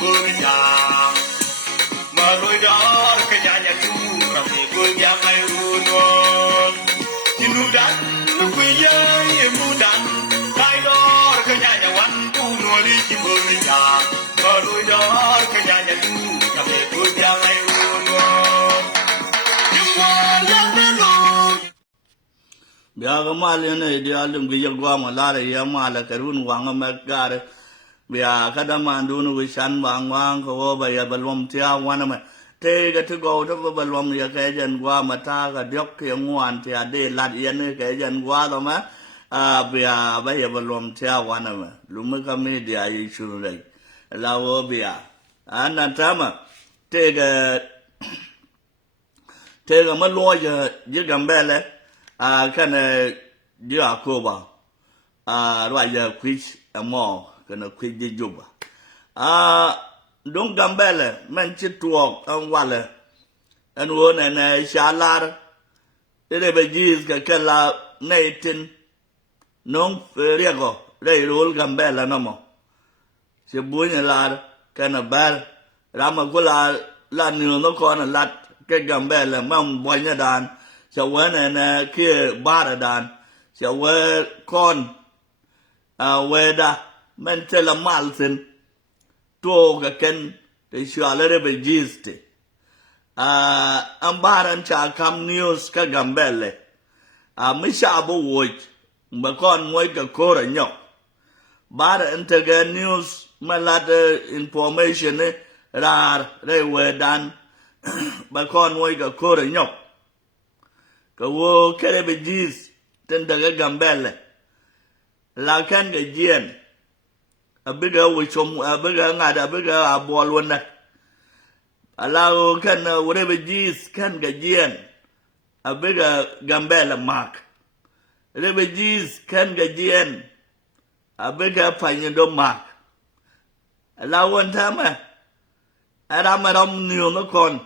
burnya Maroidor kanyanya tu Rami burnya mai runon Inudan Nukuya Imudan Kaidor kanyanya wan tu Nuari burnya Maroidor kanyanya tu Rami burnya mai runon Biaga malene dialum giya gwama lara ya mala karun wanga magare bia kada mandunu wishan wang ko ba ya balwam tia wana ma te ga to go to balwam ya ka jan gwama ta ga diok ke ngwan tia de lat yen ke jan gwa do ma bia ba ya balwam tia wana ma lumu ka me dia yi chu le la wo bia anatama te ga ma lo ya ji gambele kana dia koba raya quiz amo kana quiz de juba dong gambele men chituok an wale an wona na shalar ere be jiz ka kala naitin non riego dei rol gambele namo se bunya lar kana bar rama gula la nu no kona lat ke gambele mam bonya dan Cha wen na kia baradan cha we kon weda men tela malten to ga ken te shalere be jiste ambaran cha kam news ka gambele misha bo woj ba kon moy ka kora nyo bara intega news malade information rar re wedan ba kon moy ka kora nyo ka wo kere be jis ten daga gambele la kan ga jien abiga wo chom abiga ngada abiga abol wona ala wo kan wo be jis kan ga jien abiga gambele mark le be jis kan ga jien abiga panyendo mark ala won tama ara maram niyo no kon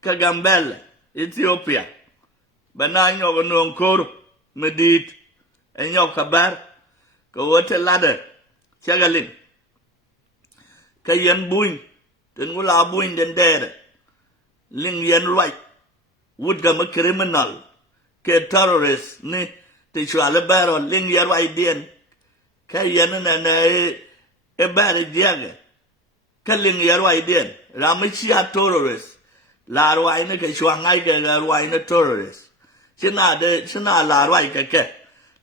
ka gambele Ethiopia bana nyogo non kor medit enyo kabar ko wote lade chagalin kayen buin ten gula buin den dere ling yen right would ga criminal ke terrorist ni te chwale baro ling yen right den kayen na e bare diage kaling yen right den ramachia terrorist la roi ne ke chwa ngai ke ga roi ne terrorist china la roi ke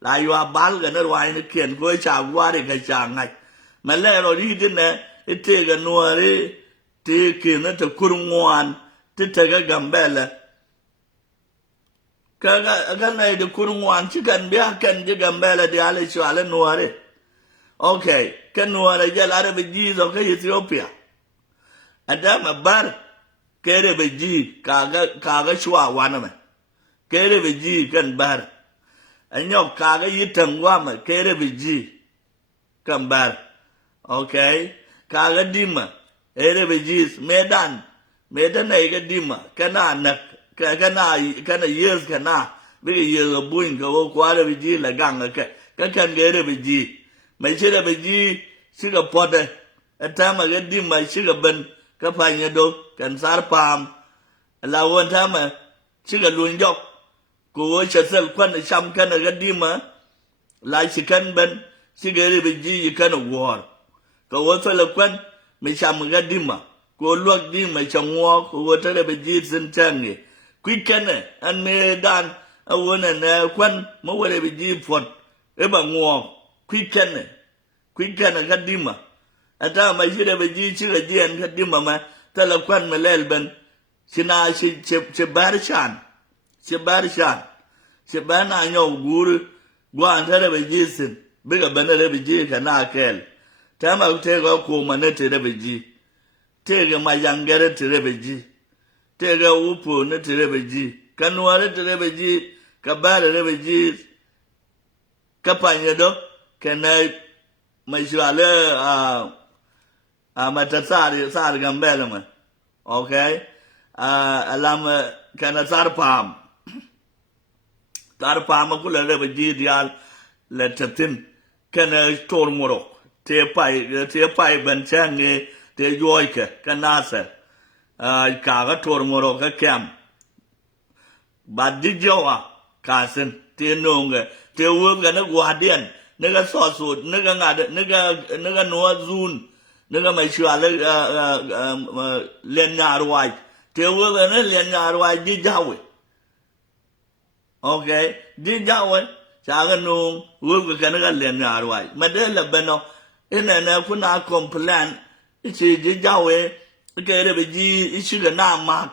la yo bal ga ne roi ne kien ko cha wa de ke cha ngai ma le ro ri din ne te ga no re te ke ne te kurngwan te ga gambele ka ne de kurngwan chi kan bia kan de gambele de ale chwa le no re okay kan no re ja la re be ji zo ke Ethiopia adama bar kere be ji kaga shwa wana me kere be ji kan bar anyo kaga yitam wa me kere be ji kan bar okay kaga dima ere be ji medan ai ga dima kana nak kana yes kana be ye buin ko kware be ji la gang ka kan gere be ji mai chere be ji siga pode atama ga dima siga ben ka panya do kan sar pam la won tama chiga lun jok ko cha sel kwan sham kan ga dima la chikan ben chiga ri be ji kan war ko wo sel kwan me sham ga dima ko luak dima changwo ko wo tele be ji sin changi kwiken an me dan awona na kwan mo wore be ji fot e ba ngo kwiken ga dima ata ma jira be ji chiga jien ka dima ma tala kwan melel ben sina che barshan che bana nyo gur gwan tala be ji sin biga banere be ji kana kel tama te go ko manete be ji te ga ma yangere te be ji te ga upo ne te be ji kanware te be ji kabare be ji kapanyedo kana majwale matasari sar gambele ma okay alam kana sar pam kula le be dial le tatin kana tor moro te pai ben change te yoike kanasa ka ga tor moro ka kem ba di jowa kasen te nonga te wonga na guardian ne ga so so ne ga ngade ne ga no zun ne ga mai shwa le len nyarwai te wonga ne len nyarwai di jawe okay di jawe cha ga no wonga ka ne ga len nyarwai ma de la beno ina na kuna complain ichi di jawe ke re be ji ichi ga na mak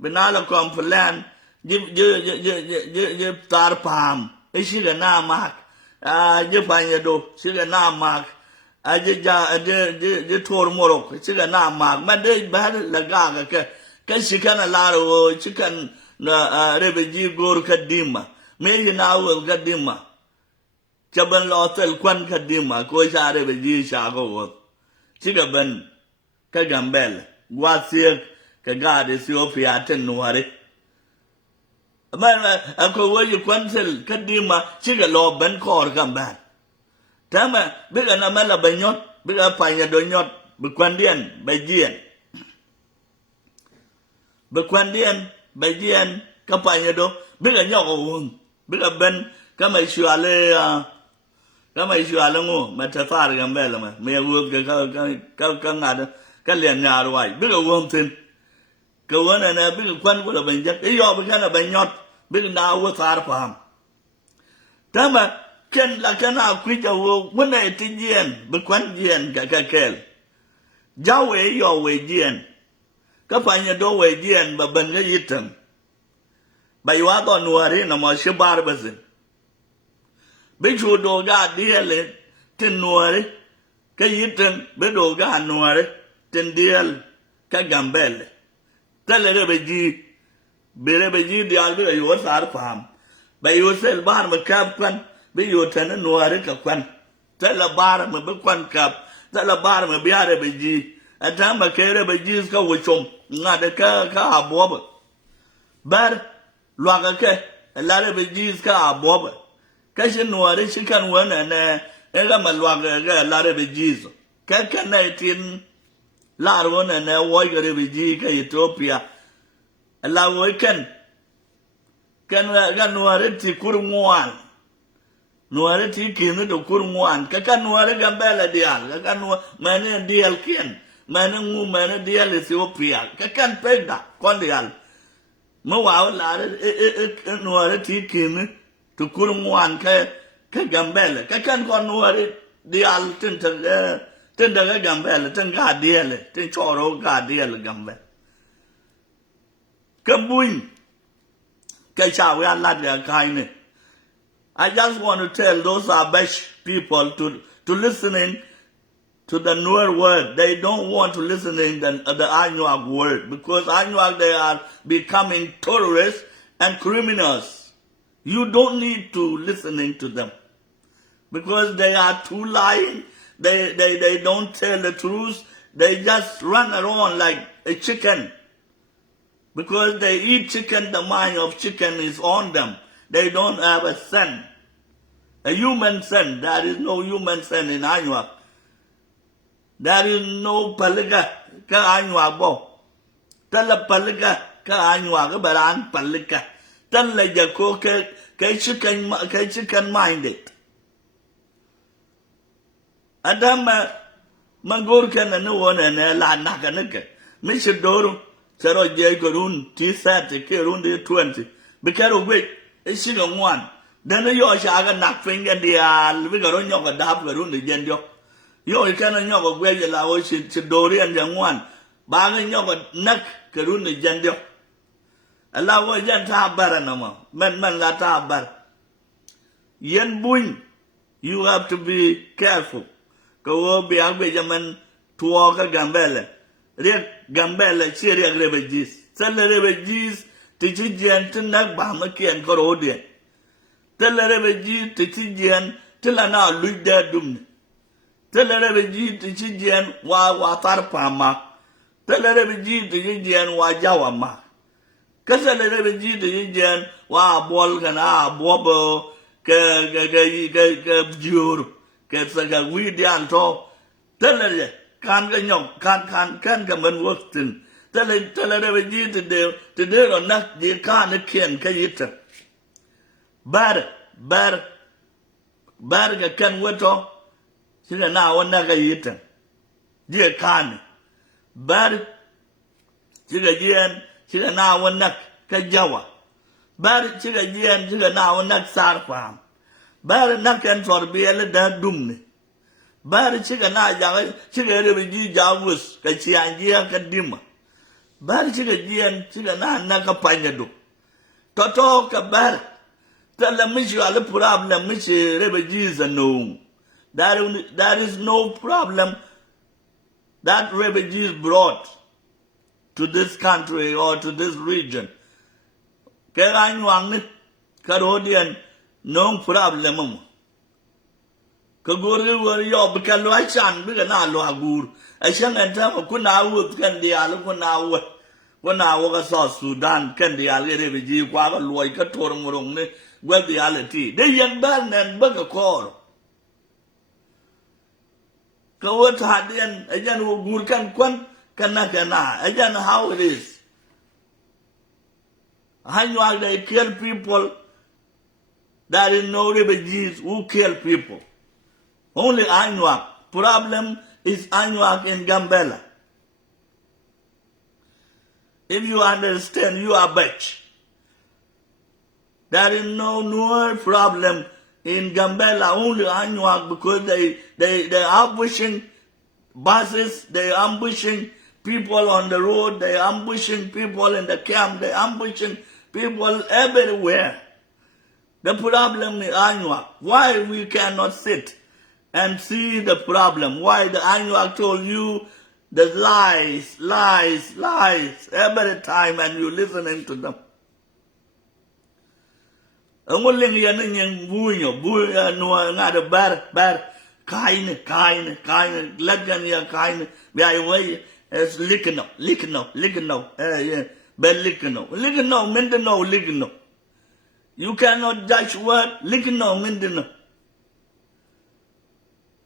benala complain je tar pam ichi ga na mak je panya do chi ga na mak je tor morok chi ga na mak ma de ba la ga ka shi kana la ro chi kan na re be ji gor ka dimma me na wo ka dimma chaban lo tel kwan ka dimma ko sha re be ji sha go chi ga ban ka gambel wasie ka ga de Ethiopia ten nuare man ko wo yu kwansel kadima chiga lo ben kor gamban tama biga na mala banyot biga panya do nyot bi kwandien ka panya do biga nyoko won biga ben kama ishuale ngo matafar gambel ma me wo ka ngada ka len nyarwai biga won tin ka wana na biga kwan ko ban jak e yo biga na banyot biga na wo tar pam tama ken la kana kwita wo wona etijien bi kwan jien ka kel jawe yo we jien ka panya do we jien ba ban ga yitam bai wa do nuare na mo shibar bazin bi chu do ga diele tin nuare ka yitam bi do ga nuare tin diel ka gambel tale be ji di albi yo sar pam ba yo sel bar ma kap kwan be yo tan nuare ka kwan tale bar ma be kwan kap tale bar ma biare be ji atamba kere be ji ka wochom ngade ka abob bar lwa ka lare be ji ka abob ka shi nuare shi kan wana ne ga malwa ga lare be ji ka na tin lar wona ne wo gare be ji ka Ethiopia la wo kan ga nuare ti kurmuan nuare ti kinu do kurmuan ka nuare gambela dial ka nuare mane dial kien mane ngu mane dial Ethiopia ka pegda kon dial mo wa la nuare ti kinu to kurmuan ka gambela ka kon nuare dial tin da gambela tin ga dial tin choro ga dial gambela Kabuin, Kachawi and Kaine. I just want to tell those Abesh people to listening to the Nuer word. They don't want to listen in the Anuak word because Anuak they are becoming terrorists and criminals. You don't need to listening to them because they are too lying. They don't tell the truth. They just run around like a chicken. Because they eat chicken, the mind of chicken is on them. They don't have a son. A human son. There is no human son in Anuak. There is no paliga ka Anuak bo. Tala paliga ka Anuak baran paliga. Tala jako ka chicken minded. Adam mangur ka na nuwana na la naka. Mishadoro. Sero jay korun T30 kerun de 20 bikaro wait e siga ngwan dana yo shaga nak finger dia we garo nyoko dab korun de jenjo yo ikana nyoko gwe la o si dori an ngwan ba ga nyoko nak korun de jenjo ala wo jan ta barana ma men la ta bar yen buin you have to be careful ko bi agbe jaman tuo ka gambele Riek gambela chi riek refugees. Tell refugees to chijian to nak bahmaki and corodian. Tell refugee to chijian till an hour look there doom. Tell refugee to chijian wa tarpama. Tell refugee to chijian wa jawama. Kasa refugee to chijian wa bol kana bobo ka jur ke sa ga wi dial to tele kan ga nyok kan ga man work tin tele de ji te de ro nak di kan ken ka yit bar ga kan wato shi na wannan ga yit di kan bar shi ga yen shi na wannan ka jawa bar shi ga yen shi na wannan sar fam bar na kan tor biel da dumne bar shi ga na ja shi ga re ji jawus ka ci anjiya ka dima bar shi ga yen shi ga na ka panya do toto ka bar tala mishi ala problem mishi re ji no there is no problem that refugees brought to this country or to this region. Keranyang Karodian, no problem. Kaguri were your Bakaluachan, Bigana Lagur. I shall enter Kuna can the Alukuna when I was South Sudan, can the Ali refugee, Quava Loika Tormurong, where the ality. They young ban and Bugger call. Kawat hadian ajan gurkan kwan kana ajan how it is. Hanyuak they kill people. There is no refugees who kill people. Only Anuak. Problem is Anuak in Gambela. If you understand, you are bitch. There is no Nuer problem in Gambela, only Anuak, because they are ambushing buses, they are ambushing people on the road, they are ambushing people in the camp, they are ambushing people everywhere. The problem is Anuak. Why we cannot sit and see the problem? Why the Anuak told you the lies every time and you listening to them? Only yang buyo no ngada bar kain lagan ya kain by way as likno yeah bel likno mendno likno. You cannot judge word likno mendno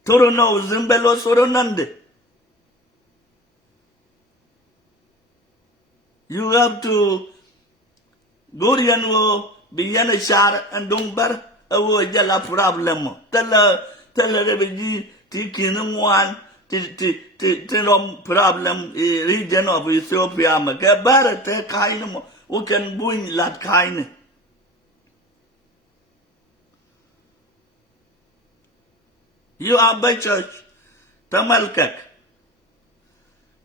torono zimbelo soronande. You have to go and Biyana shar and don't bar a jala problem. Tell refugee taking one problem region of Ethiopia. Maka te kind who can bring that kind. You are by church. Tamalkak.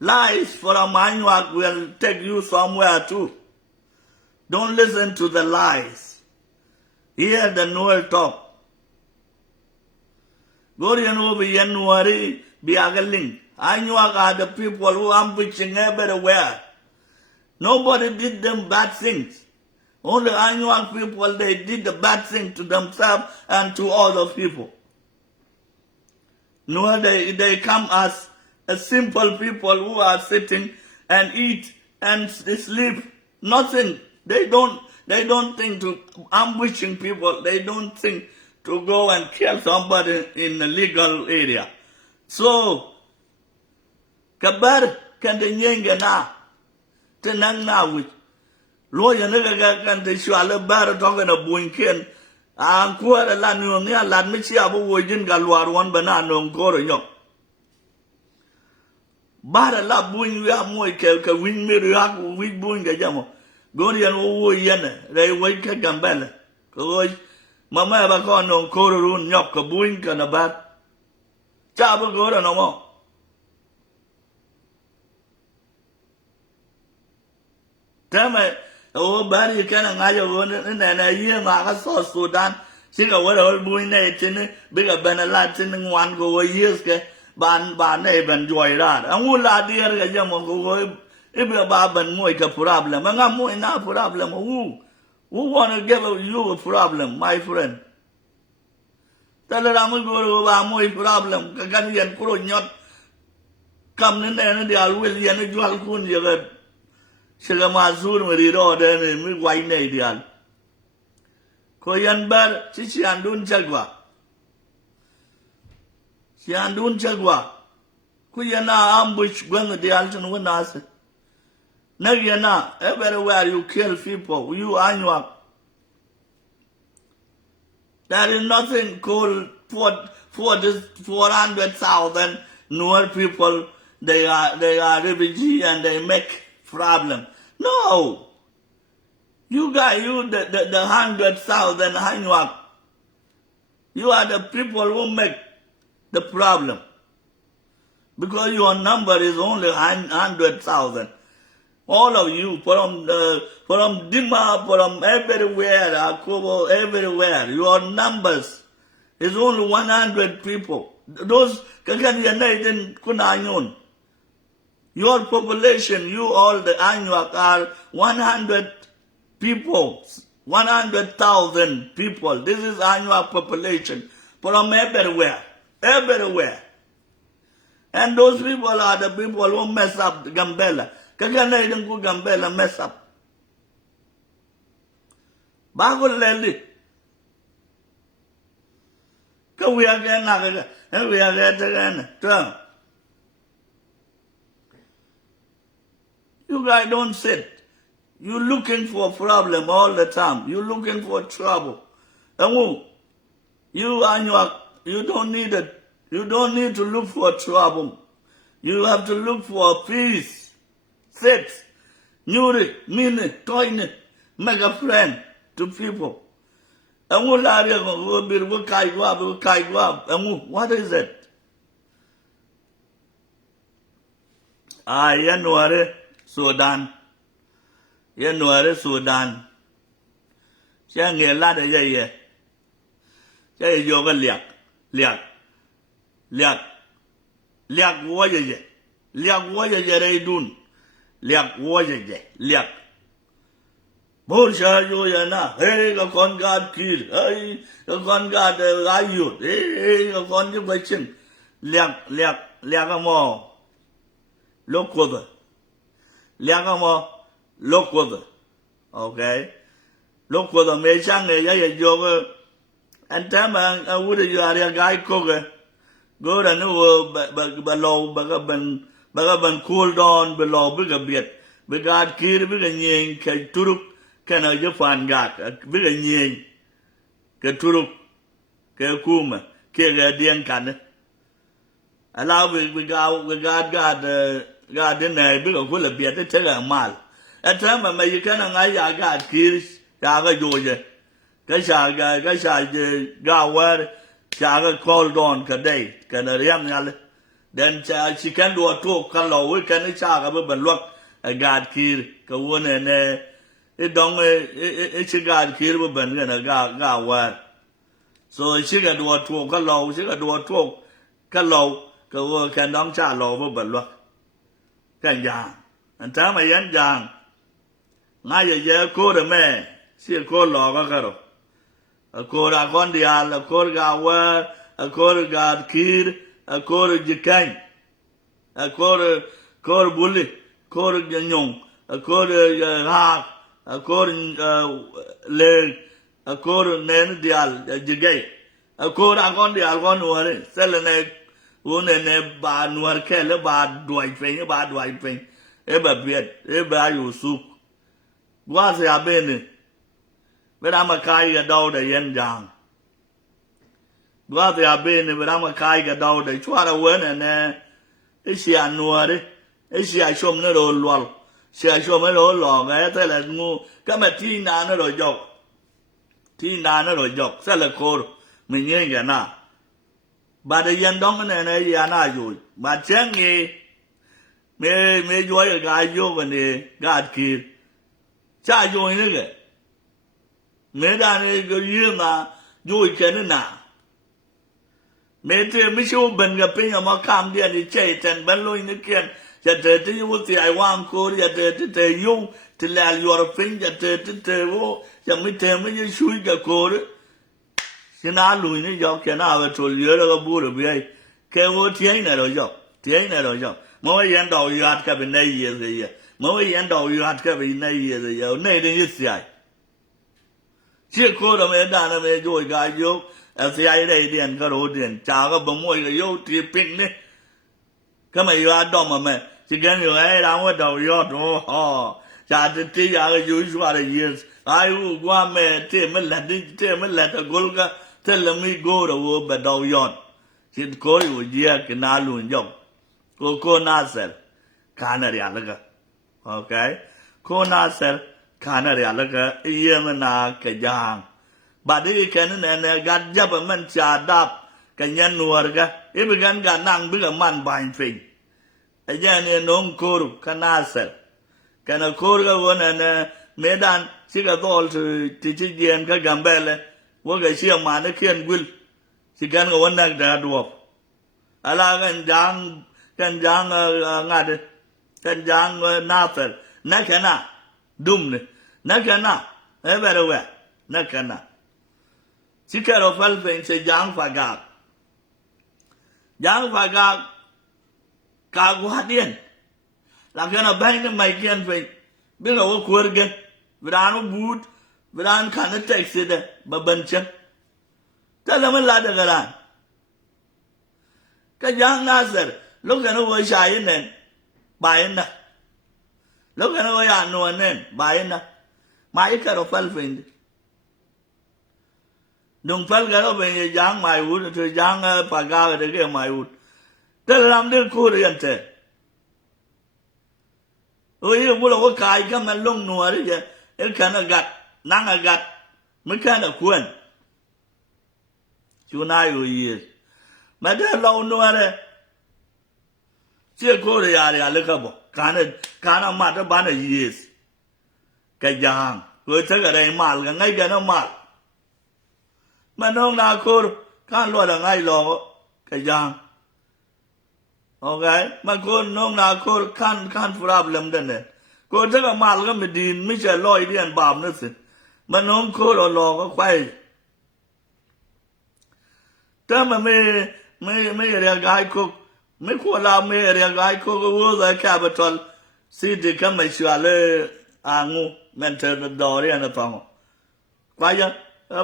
Lies for a manual will take you somewhere too. Don't listen to the lies. Hear the Nuer talk. Gorian over Yanuari be agaling. Anuak are the people who are ambushing everywhere. Nobody did them bad things. Only Anuak people, they did the bad thing to themselves and to other people. Nuer, they come as a simple people who are sitting and eat and sleep. Nothing. They don't think to ambushing people. They don't think to go and kill somebody in a legal area. So, kabar kan de nyenga na tenang na wit. Lawyer nigga kan de shwala bar tonga na buinken. Ang kuwa la ni la michi abu wojin galwar wan banana ngoro nyok. Bara la buin ya moy ke win mi yak win buin ga jamo. Gorian wo yene they wait ka Gambela. Ko mama ba ko no koro run nyok ko buin ka na ba. Cha ba gora no mo. Tama o bari kana ngayo won na ye ma ka so Sudan singa wala buin ne tin biga banala tin ngwan go years ke ban ne ban joy ra. Angula dier ga jamo go if you have a problem, and problem, who want to give you a problem, my friend? Tell her I'm going to have a problem. Kaganian Kuro not come in there and they are willing and you are going to get Shagamazur with it all, then white Nadian. Koyan Bar, Chichi and Dun Chagwa. Siandun Chagwa. Kuyana ambush when the Alton Winas. Nagyana, everywhere you kill people, you annual. There is nothing called for this 400,000 Nuer people. They are refugee and they make problem. No, you guys, you the 100,000 Hanwak. You are the people who make the problem because your number is only 100,000. All of you from Dima, from everywhere, Akobo, everywhere, your numbers is only 100 people. Those Kakanian Kunayon. Your population, you all the Anuak are 100 people, 100,000 people. This is Anuak population from everywhere, everywhere. And those people are the people who mess up Gambela. Kagana idang ko Gambela mess up. Bago leli. Kawiya kaya nga kaya. You guys don't sit. You're looking for a problem all the time. You're looking for trouble. And you don't need it. You don't need to look for trouble. You have to look for peace. Sit, Nuri, Mini, Toine, make a friend to people. And what is it? Nuer, Sudan. Nuer, Sudan. Siang a lot of ye. Say yoga liak, warrior, dun. Liak warrior, liak. Bullshit, you yana. Hey, the con God kill. Hey, the con God ayut. Hey, the con you question. Liakamo. Look over. Liakamo. Look over. Okay. Look over. Me chang ya yoga. And time I would you are a guy cooker. Go to know below bagaban cool down below bigger bit. Begad kid bigger ying can turuk can I just find got a bigger ying. Ke turuk ke kuma ke dian can. Allow we God in there bigger full of beer to tell a mile. At time I you can I got kids, Yaga Georgia. Gasha Gawar, Chaga called on Kaday, Canariam. Then she can do a talk, color, we can chag up and look a guard kid, Kawun and it don't it's a guard kid with Ben and a Gawar. So she can do a talk, color, she can do a talk, color, Kawu can don't char over but look. Can yang. And time I yan yang. Now you call a man, see a call log. A call a condial, a call Gawar, a call guard kid, a call Jikang, a call bully, call Yanyong, a call Hak, a call leg, a call Nendial, a Jigay, a call a condial one who sell an egg, one and a bad Nuer Keller, bad white thing, bad white thing, ever beard, ever you soup. Was a bene. But I'm a kaiga dog the yen jang. But they are been, but I'm a kaiga dog the chwara win and is she a nuari? Is she a shom no wall? She a shom no long. I tell her, move, come a teen nana or joke. Teen nana or joke, sell a core, meaning na. But the young dominant and a yana you. But Changi may joy a guy you when they got kid. Cha you in it. Medan go yuma, you can na. Mete Michu Bengaping a Macam dear the chate and bellow in the can. That you would say I want Korea to you till your finger to Yamita, you shoot a core. Sinalu in your can have a told you a board of way. Kevo Tiana or Jock, Tiana or Jock. More end all you had cabin 8 years a year. More end all you had cabin 8 years a year. Nay, then you see. She called a man down and a joy guy joke, si ai dei dien ka ro dien cha ga ba mo ga yo ti ping ni ka ma yo do ma me si gan yo ai ra wa do yo do ho cha ti ya ga yo shwa de years ai u gwa me ti me la di ti me la ta gol ga te la mi go ro wo ba do yo si ko yo ye ke na lu yo ko na sel ka na ya la ga okay ko na sel ka na ya la ga ye ma na ka jang bà đi cái này gạt giáp mình chả đáp cái nhân nuột cái ít bị gan gạt năng bị cái man bành phình cái này nông cồn cái nào sẽ cái nào cồn cái vấn này mấy đàn chỉ cái đó thì chỉ riêng cái gam bè này với cái xiêm mà nó khiên quýt chỉ cái cái vấn này đã đuổi à là cái giang ngắt cái giang nát rồi nát cái nào đum này nát cái nào ấy về đâu vậy nát cái nào chỉ cái đó phảiเป็นsẽ giang phá gạc cả quá điên là cái nào bay nó mày kiên phải biết là có cuốn gần vran nó bút vran khăn nó chạy xe đấy bà bận chân thế là mình làm được cái nào cái giang nasser lúc cái nó với sai nên bài nè lúc cái nó với ăn nuôi nên bài nè mai cái đó phảiเป็นnung phật cái đó về giang mai út rồi giang phá gạc rồi cái mai út thế làm được cô riêng thế ôi bố là có cái mà lông nua đấy chứ cái này gạt năng gạt mấy cái này quên chú này rồi mà thế lâu nua đấy chưa cô rồi à lấy cái bộ cái nào mà nó bán là gì cái giang rồi thế cái này mal cái ngay cái nó mal mà nó nào cô cái loại là ngay lo cái giang okay mà cô nông nào cô can problem đấy nè cô chắc là mal cái mình điไม่ใช่ลอยเดียนบาปนั่นสิมันน้องcôรอก็ควายแต่มันไม่เรียกไอ้คุกไม่ควรเราไม่เรียกไอ้คุกก็ว่าจะแค่ไปทอลสิเด็กก็ไม่ชัวร์เลยอ่างูมันเธอดอเรียนนะฟังควาย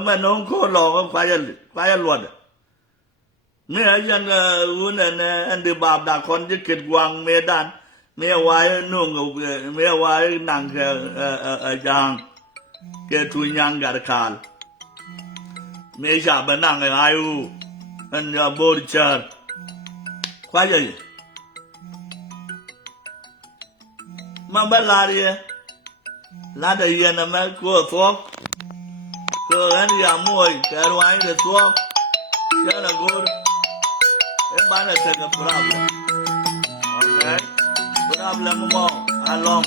มันน้องcôรอก็ควายล้วนไม่ให้ยันวุ่นเนี่ยอันเดียบาปด่าคนจะเกิดวางเมดันไม่เอาไว้นุ่งไม่เอาไว้นั่งยางเกิดทุนยางกัดขาลไม่ชอบนั่งไอ้อูอันจะบริจาคควายยังมันเป็นลาดีลาดีนะแม่กูท้องกูอันยามวยแกรู้ไอ้เด็กท้องแค่ละกูEbana take a problem. Okay? Problem more. How long?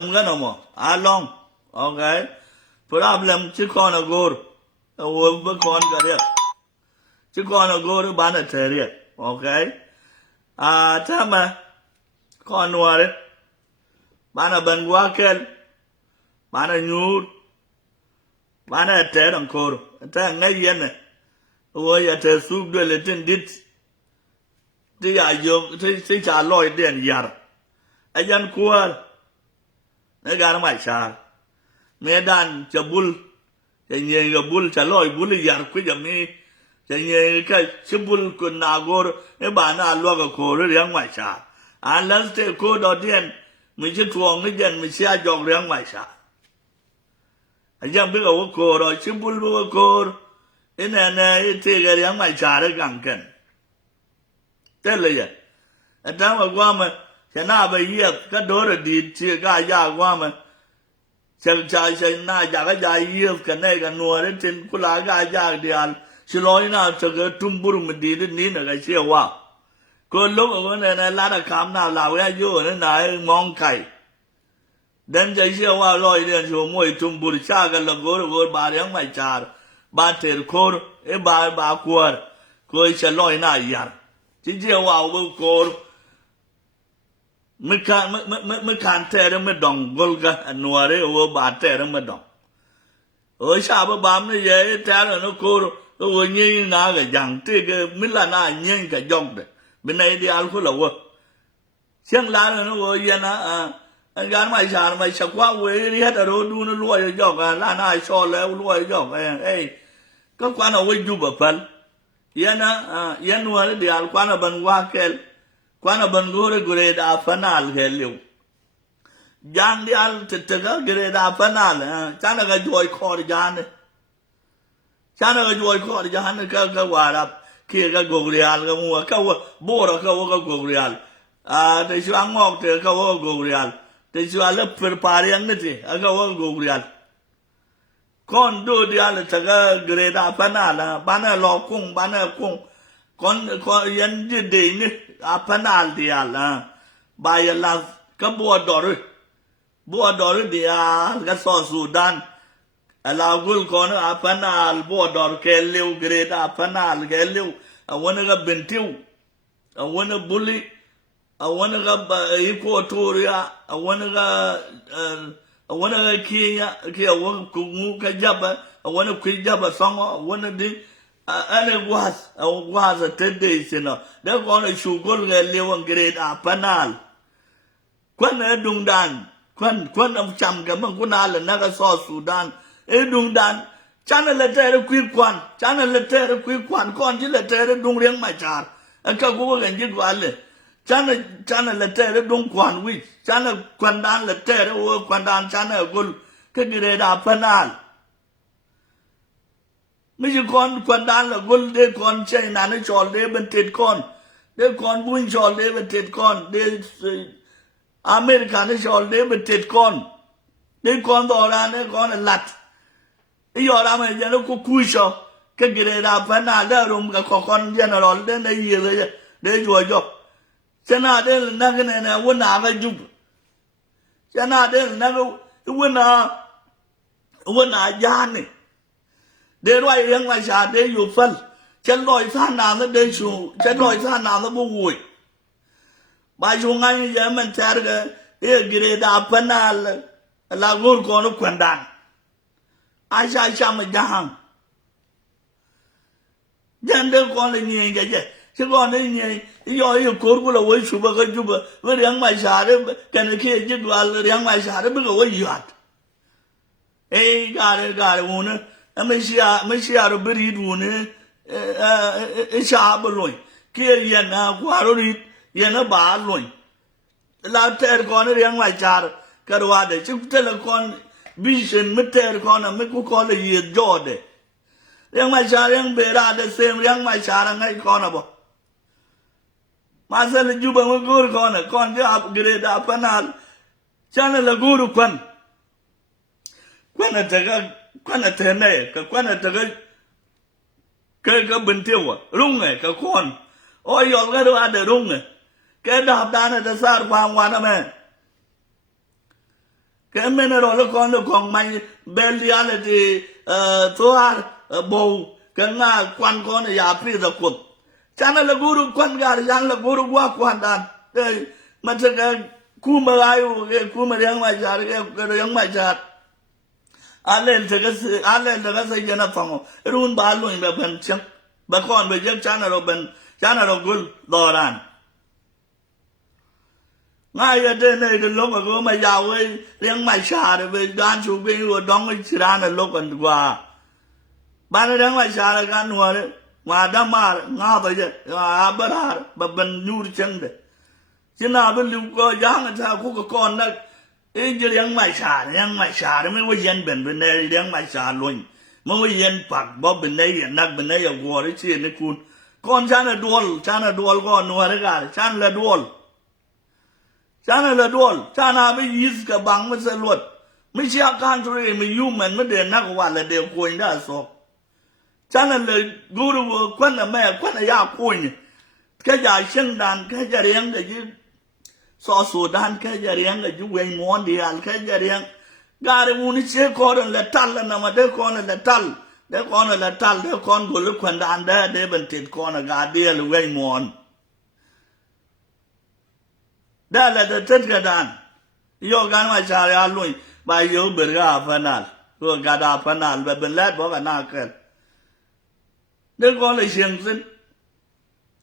No more. How long? Okay? Problem chỉ còn là gor. Vừa còn cái đấy. Chỉ còn là gor bán ở thế đấy. Okay? Thế mà còn nuôi đấy. Bán ở bên qua kênh. Bán ở nhút. Bạn ấy trẻ đồng cổ thế ngay yên này ôi ya trẻ súp đuôi lên trên đít thì ya dùng thì trả lời điện yar ai dân qua này gara mai trả medan chabul cái gì cái bul trả lời bul yar quý giờ mi cái gì cái chabul con nagor cái bạn nào lo cái cổ rồi riêng mai trả anh lấy cái cổ đó điện mình chỉ thuồng cái dân mình sẽ dọn riêng mai trảยังไม่รู้ว่าโครชิบุลว่าโครอินเนี่ยที่ก็ยังไม่ชาร์กันกันแต่เลยอ่ะแต่ว่ามันชนะไปเยี่ยมก็โดนดีที่ก็ยากว่ามันเชิงชายชนะอยากก็ยายเยี่ยมกันได้กันนัวได้ถึงกุลาก็ยากเดียวชิลอยน่าจะก็ทุ่มบุรุษมันดีนี่นะก็เชื่อว่าคนลูกคนเนี่ยลาดคำน่าลาวเนี่ยอยู่นั่นไหนมองไข่เดินใจเชื่อว่าลอยเดือนชั่วโมงทุ่มบุญชากันละโกรบาเรียงไม่จาร์บาเทอร์โครบาควรก็จะลอยหน้ายารที่เชื่อว่าบุโกรไม่คันเทอร์ไม่ดองกอลกันนัวเร่ว่าบาเทอร์ไม่ดองชาบบามนี่เย่เทอร์นโกรตัวนี้น่ากับยังที่ก็มิลาน่ายังกับยองเด็กเป็นไอเดียลคนละวะเชียงรายนะว่ายันนะ อันการไม่ชาไม่ชักว่าเวรีฮะแต่รู้ดูนั่นรวยยอกกันล้านนายชอแล้วรวยยอกเอ้ก็กวนเอาไว้จูบพันยันนะยันนัวเดียร์กวนเอาบังว่าเกลกวนเอาบังกูเรกูเรดาฟันอัลเกลิวจางเดียร์ติดกับกูเรดาฟันอัลจานก็จอยคอร์จานจานก็จอยคอร์จานก็ว่ารับเกี่ยก็กูเรียลก็มัวก็ว่าบัวก็ว่ากูเรียลแต่ช่วงงอกเธอก็ว่ากูเรียลแต่ช่วงเล็บเปิดปารียังนี่สิก็ว่ากูเรียลคนดูเดียร์จะก็เกรดาพันอะไรบ้านเราคุ้งบ้านเราคุ้งคนยันจีเดนี่พันอะไรเดียร์บายลาก็บัวดอร์เดียร์ก็สอสุดานลากุลคนพันอะไรบัวดอร์เคลิวเกรดาพันอะไรเคลิววันนี้ก็บินทิววันนี้บุลีวันนี้ก็อีโคทอเรียวันนี้ก็วันนี้ขี้วันกูก็จับวันนี้คุยจับสองวันนี้ดิอันนี้ว่าเต็ดดีสินะเดี๋ยวก่อนชูกอลเกลียวเกรดพันนัลควันดุงดันควันอับจำกันมันกุนัลนักสอสุดานดุงดันจานเลเตอร์คุยควันจานเลเตอร์คุยควันก่อนที่เลเตอร์ดุงเรียงไม่จาร์ก็กูก็ยังคิดว่าเลยจานเลเตอร์ดุงควันวิจานควันดานเลเตอร์ควันดานจานกุลก็เกรดพันนัลไม่ใช่คนดันละกุลเด็กคนใช่นานชอลเด็กเป็นติดคนเด็กคนบุญชอลเด็กเป็นติดคนเด็กอเมริกันชอลเด็กเป็นติดคนเด็กคนตัวนั้นเด็กคนลัดไอ้ยอดอเมริกันก็คุยชอก็เกิดอะไรพันนาเดรุมกับคนยันรอลเด็กในยี่เลยเด็กจ่วยจบฉะนั้นเด็กนักเนี่ยวันนาก็จุบฉะนั้นเด็กนักวันนาญาณนี่เดี๋ยวไอ้เรื่องราชาเดี๋ยวอยู่ฟันฉันลอยท่าน้ำแล้วเดินชูฉันลอยท่าน้ำแล้วบุ้ยบางช่วงไงยังมันแชร์กันเกรดาพันนัลลากูลคนควันดันอาชาชามจังยันเด็กคนนี้ยังไงฉันคนนี้ย่อยอยู่โคตรกูเลยว่าชูบกันชูบว่าเรื่องไม่ชาเรื่องกันแค่จิตว่าเรื่องไม่ชาเรื่องเป็นว่าหยาดการวุ้นไม่ใช่อาบรีดูเนี่ยชาบลอยเกี่ยยันกวารุดยันบาลอยลาเตอร์คนเรียงไม่จาร์กระว่าเดชจุดเตอร์คนบิชนไม่เตอร์คนไม่กูคนเลยยืดจอดเรียงไม่จาร์ยังเบราเดเซมเรียงไม่จาร์ไงคนบ่มาเสร็จจูบมันกูรคนที่อัพเกรดอัพนัลฉันละกูรุคนจะก็คนเทนเนี่ยก็คนจะก็บันเทิงว่ะรุ่งไงก็คนโอ้ยยอดก็ดูอันเดรุ่งไงแกดับดานจะสร้างความหวานไหมแกไม่ได้รอละครละครไม่เบลลี่อะไรที่ตัวบูกันง่าควันคนอยากพิจารณาฉันละกูรุควันกันฉันละกูรุว่าควันดันมันจะคู่มาอายุคู่มาเลี้ยงไม่จาร์ก็เลี้ยงไม่จาร์อะไรจะก็ใส่ยันฟังรุ่นบาลุยแบบเป็นเช่นบางคนไปเจอจานเรากุลดอรันง่ายเดินในโลกก็ไม่ยาวเว้ยเลี้ยงไม่ชาเลยไปด้านชูไปหัวดองไปชิรานโลกกันกว่าบ้านเลี้ยงไม่ชาเลยกันหัวเลยมาดามาง่าไปเจออาบาร์แบบเป็นยูริชันเดชินาเป็นลูกก็ยังจะคู่กับคนนักจะเลี้ยงไม่ชาไม่ว่ายันเป็นในเลี้ยงไม่ชาลุยไม่ว่ายันปักบ่เป็นในนักเป็นในอย่างวัวที่เชี่ยในคุณก่อนฉันละดวลก่อนนัวเลยกันฉันละดวลฉันอาไปยิสกับบังมันสลดไม่ใช่อาการทุเรศไม่ยุ่งมันไม่เดินนักว่าละเดียวคุยได้สอกฉันเลยกูรู้ควันแม่ควันยาคุยแค่ใหญ่เชิงดันแค่จะเลี้ยงแต่ยี่สอสุดานแค่จะเรียงกับยุเวงมอนดีอันแค่จะเรียงการุณิเชคอนละทัลละนะมาเด็กคนละทัลเด็กคนละทัลเด็กคนกุลควันดานเด็กเป็นติดคนกาเดียลเวงมอนเด็กละเด็กกันดานโยกันมาชาลีอาลุยไปโยเบิร์กอาฟันัลตัวกาดาฟันัลแบบเป็นเล็ดบอกกันน่าเกิดเด็กคนเลยเชียงซิน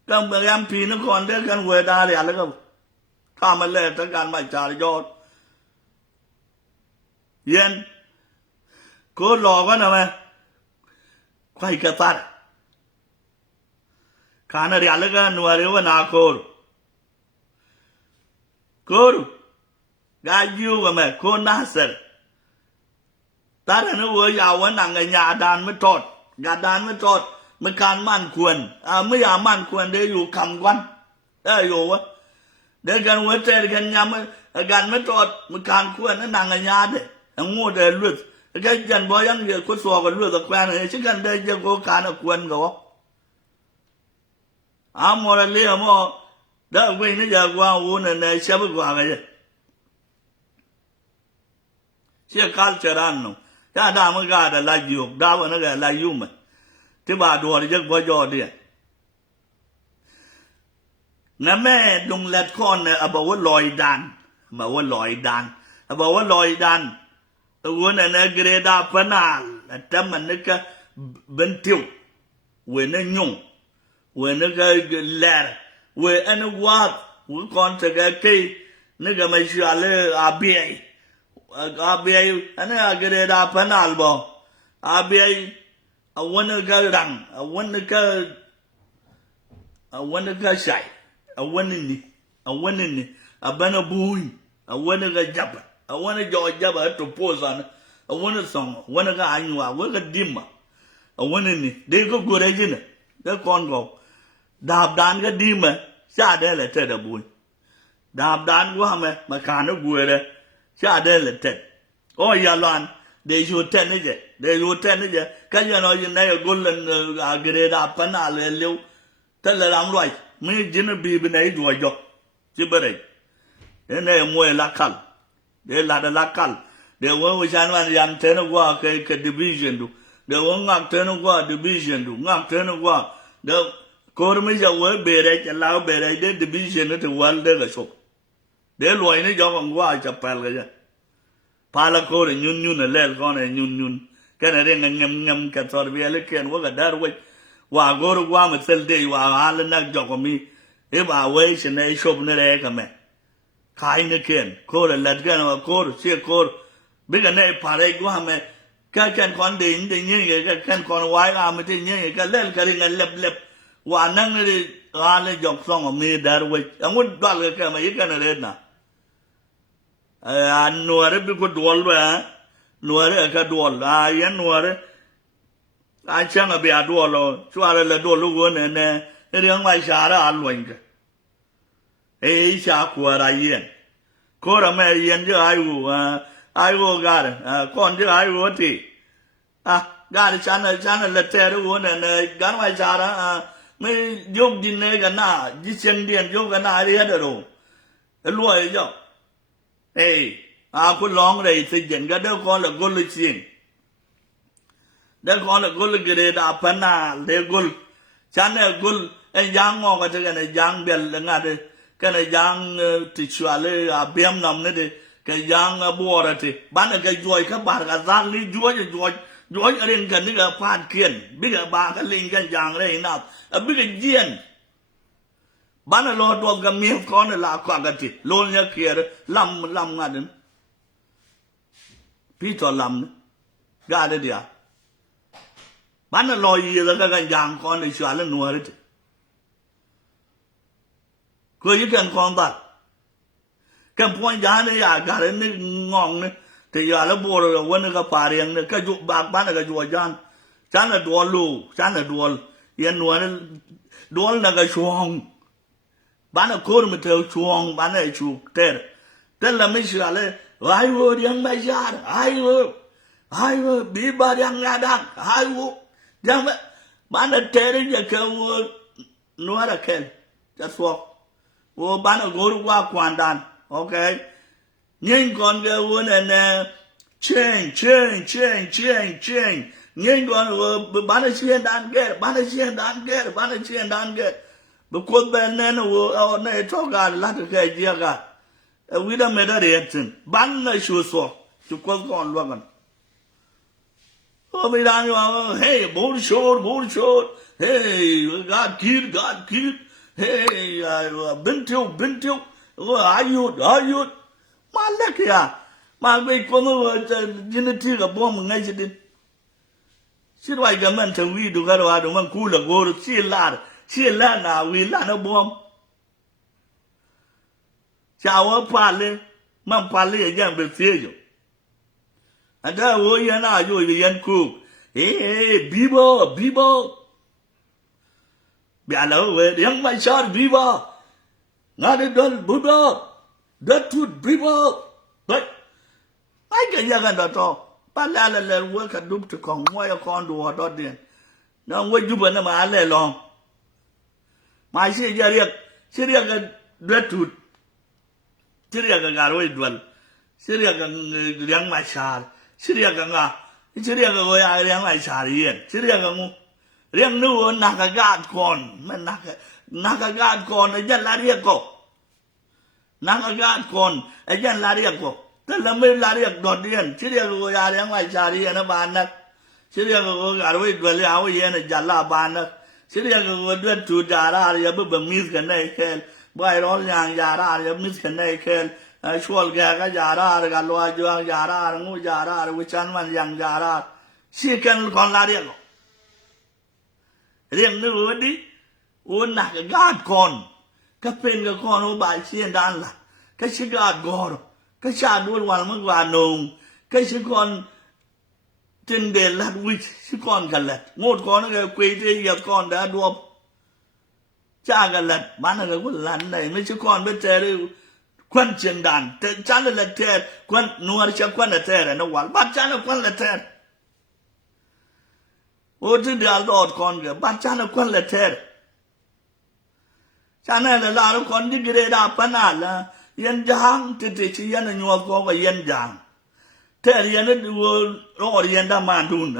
ก็เมื่อยามปีนคนเด็กกันเวดาเรียนแล้วก็ข้ามันเลยทั้งการไม่จ่ายยอด yen ko lo ga na me kwai ka tar kana ri alaga nuare wa na kor ga yu ga me ko nasir tara no wo ya wa na nga nya dan me tot ga dan me tot me kan manควรme ya manควรde yu kam kwan yo wa de gan wo te gan nya me gan me tot me kanควรna nga nya de ngo de lut cái dân bò dân việc có xò còn lừa được quen này chứ gần đây chưa có cá nào quên rồi mà là liều mà đó quên nó giờ qua uống này sẽ bước qua cái gì sẽ cá chơi ăn nó cái đam cái gà là lại dục đam nó cái lại dục mà thế bà đùa thì chắc bao giờ đi nè mẹ đùng lẹt con này bảoว่าลอยดันbảoว่าลอยดันbảoว่าลอยดันWuna na greda panal, ataman ka bentiu, wena nyong, wena ka ler, we ana wat, we konta ka kay, naga may shale abiyay, ana greda panal bo, abiyay, awana ka rang, awana ka shay, awana ni, abana buy, awana ka japa. I want to go jabba to pose on. I want a song. I want to go annual. Work a dimmer. I want any. They go good agent. They can't go. Dab dan ga dimmer. Shadell at the boy. Dab dan wame. Macano guere. Shadell at ted. Oh, Yalan. They should tell it. They should tell it. Can you know you never golden grade up and I'll live. Tell her I'm right. Me dinner be in a do a job. Tibere. Then they are more lakal. They la kal. They won't wish anyone young ten of walk a division do. They won't knock ten of walk division do. Knock ten of walk. The Cormija will be rich and loud be a division at the world de show. They'll win a job and watch a palga. Palaco and Yun a lel gone and Yun. Can a ring and yum catorbiella can work at that way. While go to Guam and tell day while I'll not joke on me. If I wish and they shop near a man. Kind of can, call a let gun or call, see a call, big and a parade, go home, can con the Indian, can con white arm, can let carrying a lip, while none of the rally job song of me that way. I would dollar come, you can read now. I know a good wall, Nuer a good wall, I know I shan't be a door, swallow the door, look and a young my shara, I'll wink. Shakwa Yen. Cora Marian, I will got con I will tea. Got a channel, letter one and got my chara, may yoke the nega na, descendant yoga na, the other room. A lawyer job. I put long race again, got them call a good thing. They call a good grade up and now, they're good. Channel good, and young or a young bell and other. Cái này giang tịchuale biam nằm đấy thì cái giang bùa rồi thì bán được cái ruồi các bạn cả giang đi ruồi ở đây gần như là phan kiền biết là ba cái linh cái giang đây nào biết cái giên bán là lo đồ cái miếng con là quảng cái thịt luôn nhá kia đó lâm ngà đến Peter lâm gà đấy đi à bán là lo gì là cái giang con này xóa lên nuôi đấy cứ như cái con ta cái point giá này à cái này ngon này thì giờ nó bùa rồi quên cái phá riêng này cái dụ bạc bán là cái dụ chán là đuôi lù chán là đuôi yên đuôi là cái chuông bán là côn mà theo chuông bán là chuột tê tên là mấy sửa này ai vô điang mấy giá ai vô bị bà điang ngã đăng ai vô điang vậy bán là tê đấy giờ cái nuôi là khen just walk wo bana goru wa kwandan okay nyen kon ge won and change nyen kon wo bana chen dan ge bu ko ben ne wo ne to ga la to ke ji ga wi da me da reaction ban na shu so to ko kon lo gan o mi dan yo hey bullshit hey god kid hey, been to, ayud, malak ya. ma be ko no jin ti ga bo mu ngai din shi wai ga man ta wi du ga wa du man ku la go ru chi la na wi la na bo cha wa pa le man pa le ya be tie yo ada wo ya na yo yan ku bibo bia lo we yang mai shar bibo nga de dol budo that tooth bibo but ai ga ya ga to pa la we ka dup to kong mo ya kon do do den na we ju ba na ma le long ma shi ya riya ga that tooth shi ya ga ro idwal shi ya ga yang mai shar shi ya ga nga shi ya ga go ya yang mai shar yen shi ya ga mu riang nu na ka ga kon man na ka ga kon ya la riya ko na ka ga kon ya la riya ko ta la me la riya do dien shi ya go ya yang mai shar yen na ba na shi ya go ga ro idwal ya o yen ja la ba na shi ya go do tu ja ra ya bu ba mis ka nei kel bai ro yang ja ra ya mis ka nei kel shol ga ga ja ra ga lo ju ja ra ngu ja ra wi chan man yang ja ra shi kan kon la riya ko riêng nữ đi uốn nạc cái gạt con cái bên cái con nó bài xiên đan là cái chiếc gạt gò cái cha đuôi hoàn mất gà nồng cái chiếc con trên đền lát quýt chiếc con cả lật một con nó cái quỳ thế giờ con đã đua cha cả lật bán là cái quần lăn này mấy chiếc con bên trên đây quân chiến đàn cha là lật thế quân nuôi cha quân là thế này nó hoàn bắt cha là quân là thế ô chứ điều đó con kìa bắt cha nó quân là thế cha này là nó con đi cái đa pan là yên giang thì chỉ yên là nhua có cái yên giang thế yên nó nó yên đã mang đun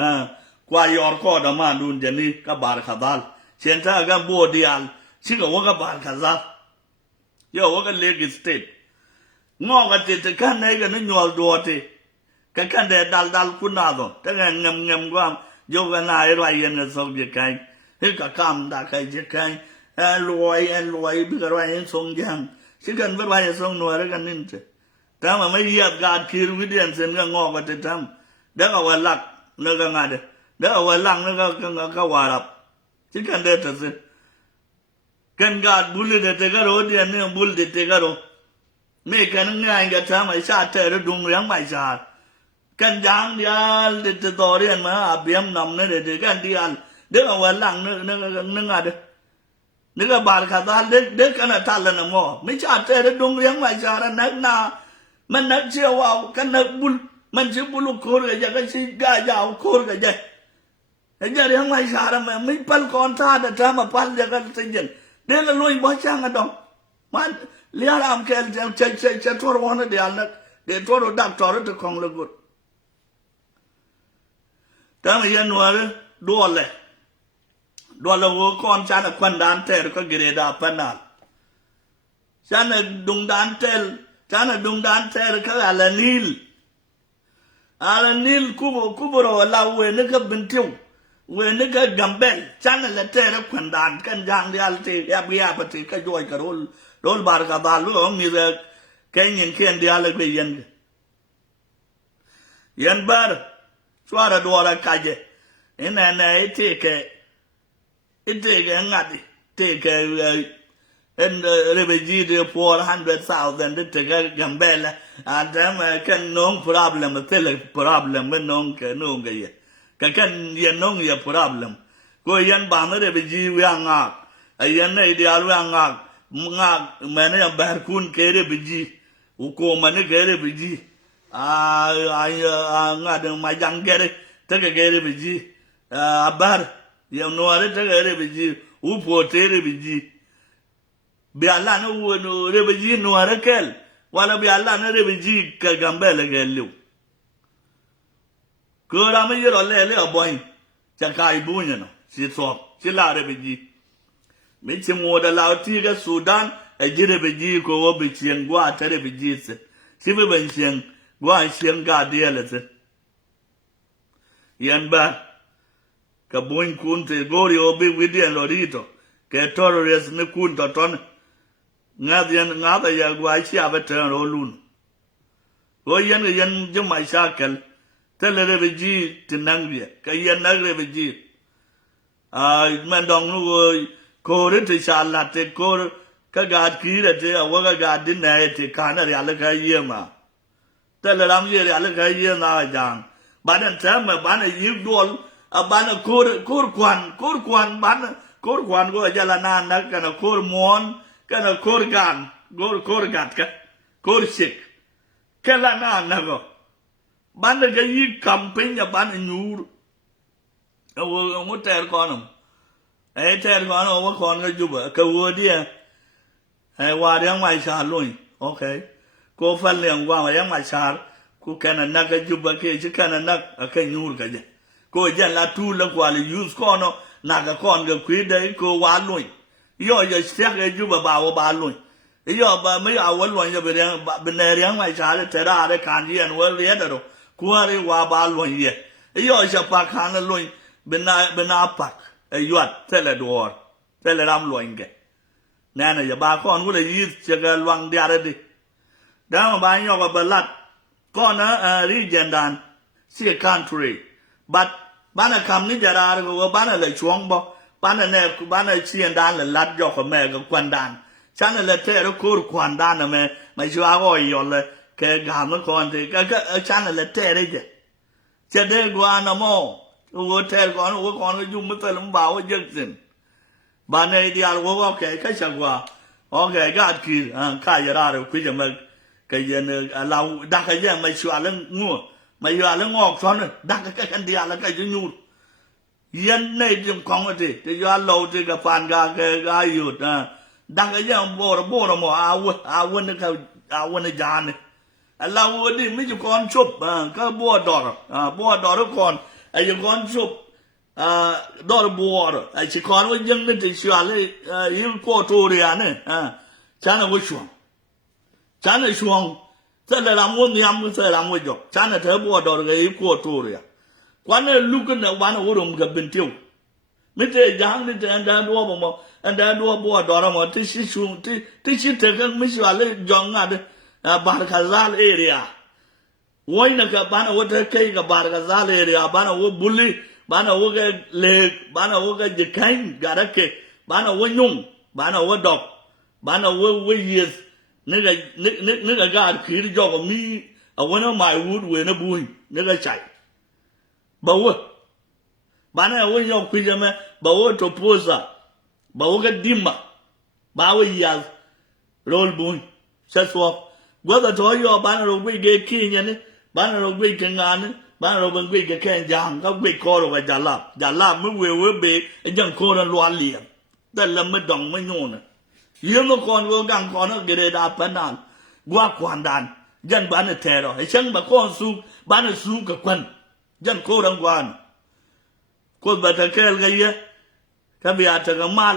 qua yor có đã mang đun jadi ni cái bar khadal hiện tại cái bộ đial chỉ có cái bar khadal yo cái Lake State ngõ cái cái này cái nó nhua đuôi thì cái này dal kun nào rồi cái ngầm qua yo ga na ro yen na so je kai he ka kam da kai je kai loi bi ga ro yen song jang si kan ba yen song no ra kan nin te ta ma mai ya ga kir wi den sen ga ngo ga te tam da ga wa lak na ga nga de da wa lang na ga wa rap si kan de te se kan ga bul de te ga ro de ne bul de te ga ro me kan ngai ga ta mai sa te ro dung yang mai sa kan giang dia de torian ma abiam nam ne de kan dia de wa lang ne nga de ne ga bar kha da de kan ta la na mo me cha te de dung yang mai cha ra na man na che wa kan na bul man che bul ko ga ja ka si ga ja ko ga ja ja de mai cha ra ma me pal kon ta da ta ma pal ja ka te jen de la loi bo cha nga dong man lia ram kel che tor wa na de al na de tor dak tor to kong le gut ta ma yan nuar dole wo kon cha na kwan dan ter ko gire da panal cha na dung dan tel cha na dung dan ter ka ala nil kubo la we ne ka bintiu we ne ka gambel cha na la ter kwan dan kan jang di al te ya bi ya pati ka joy ka rol bar ka dal lo mi re kenyin ken di al be yen bar suara dua kaje ina iteke ngadi take and refugee de 400,000 de tega gambela and kan non problem tele problem non ke non ge ka kan ye non ye problem ko yan ba me refugee wi nga ayan ne ideal wi nga mane ya bar kun ke refugee ko mane ke refugee nga de ma jangere tege gere biji abar ya no are tege gere biji u potere biji bi alla no wono re biji no are kel wala bi alla no re biji ka gambele gelu ko ra me yero le aboy cha kai bunya no si so si la re biji me chi mo da la ti ga Sudan e jire biji ko wo bi chien gwa tere biji se si be ben chien gwa chien ga de le se yan ba ka boin kun te gori obi widien lorito ke torres ne kun to ton ngadian ngada ya gwa chi ave ten rolun go yen yen jo mai shakal tele refugee tinangria ka yen nag refugee man dong nu ko re te shala te ko ka ga ki re te wa ga din na te kana ya la ka yema tele ram ye ya la ka ye na jang ban ta ma ban yi dol ban ko kwan ban ko kwan go ja la na na kana ko mon kana ko gan ko gat ka ko sik kala na na go ban ga yi campaign ya ban nyur wo mo ter konum ter kono wo kon ga juba ka wo dia wa yang mai sa lui okay ko fan liang wa yang mai sa ku kana na ga juba ke ji kana na ka nyur ga je ko ja la tu la kwa li use kono na ga kon ga kwi dai ko wa lui yo ya stek ga juba ba wo ba lui yo ba me ya wo lui ya be ne yang mai sa le te ra de kan ji an wo le da ro ku ari wa ba lui ye yo ja pa kan lui bena pak yuat tele door tele ram loinge nana ya ba kon wo le yis chega lwang diare di da ba nyo ba balat kon na region dan see country but bana kam ni jara go bana le chuong bo bana ne bana chien dan le lat jo ko me go kwan dan chan le te ro kur kwan dan na me ma jwa go yo le ke ga mo kon te ka chan le te re je che de gwa na mo wo ter kon wo kon ga yum te lam ba wo jek sin ba ne dia wo wo ke ka cha gwa okay ga ki ka ya ra ro ku je ma ka ye ne la da ka ye ma shwa le ngo ma ya le ngok son da ka kan dia la ka ju nyu yen ne jim kong te te ya lo te ka pan ga ga yu da ka ye bo mo a wo ne ka a wo ne ja ne la wo di mi ju kon chup ka bo dor kon ai ju kon chup dor bo ai chi kon wo yen ne te shwa le yin ko to ri ne cha na wo shuang cha na shuang这来让我娘们这让我叫，咱那这波到这个过多了，关那路跟那完了我都没个本丢，没这样的这样多不嘛，这多波到了嘛，这些兄这些这个没说了讲啊的巴尔卡扎area，我那个把那我这开个巴尔卡扎area，把那我不理，把那我个来，把那我个一看，嘎达开，把那我用，把那我倒，把那我意思。那个嘎可以叫个米我那买屋为那不会那个菜把我把那我要亏什么把我做菩萨把我个地嘛把我压roll不会是说我的左右把那个贵给看见呢把那个贵跟安呢把那个贵给看见个贵考了个家啦没为我被人考了乱脸但是没懂没用呢ยังก็คนก็กังคนก็เกเรดาปนันกว่าควันดันยันบ้านเทโรไอ้เชิงบ้านคนสู้บ้านสู้กับควันยันโครังควันคนบ้านตะเกียลกันเยอะถ้าไปอาจจะกับมาล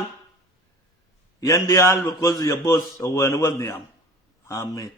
ยันเดียลบุคคลจะบอสเอาไว้ในวันนี้อาเมน